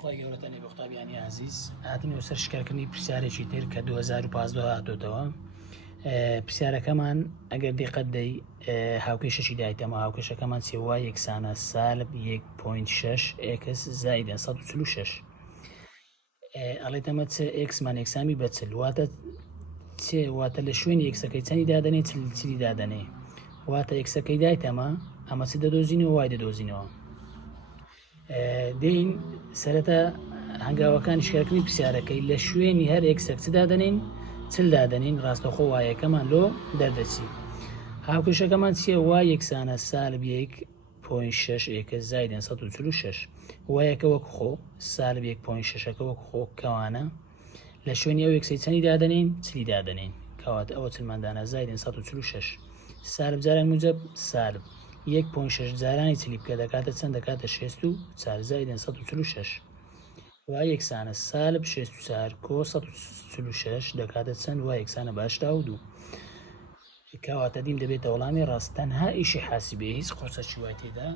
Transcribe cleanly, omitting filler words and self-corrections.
خۆی گەورەتەنێ بە قوتابیانی عزیز هاتنەوە سەر شکارکردنی پرسیارێکی تر کە 2015 هاتوتەوە. پرسیارەکەمان ئەگەر دقت دەی هاوکێشەشی دایتەمە هاوکێشەکەمان چێوە یەکسانە سالب 1.6 ئێکس زائیدە 146 ئەڵێتەمە چ ئێکسمان یەکسامی بە چل واتە لە شوێنی یەکسەکەی چەندی دادەنێ چلی دادەنێ واتە یەکسەکەی دایتەمە ئەمە چ دەدۆزینەوە وای دەدۆزینەوە. دێین سەرەتا هەنگاوەکانی شکارکردنی پرسیارەکەی لە شوێنی هەر یەکسەک چ دادەنێن چل دادەنین ڕاستەخۆ وایەکەمان لۆ دەردەچی. هاوکێشەکەمان چیە؟ وای یەکسانە سالب 1.6 ئێکس زائیدە 146 وایەکە وەکو خۆ سالب 1.6ەکە وەکو خۆ کەوانە لە شوێنی ئەو یەکسەی چەندی دادەنین چلی دادەنین کەواتە ئەوە چلماندانە زائیدە 146 سالب جاران موجب سالب 1.6 جارانی چلی بکە دەکاتە چەند دەکاتە 64 زائیدە 146 وای یەکسانە سالب 64 کۆ 146 دەکاتە چەند وای یەکسانە باشدا و دوو کەواتە دیم دەبێتە وەڵامی ڕاست. تەنها ئیشی حاسیبێ هیچ قورسەکی وای تێدا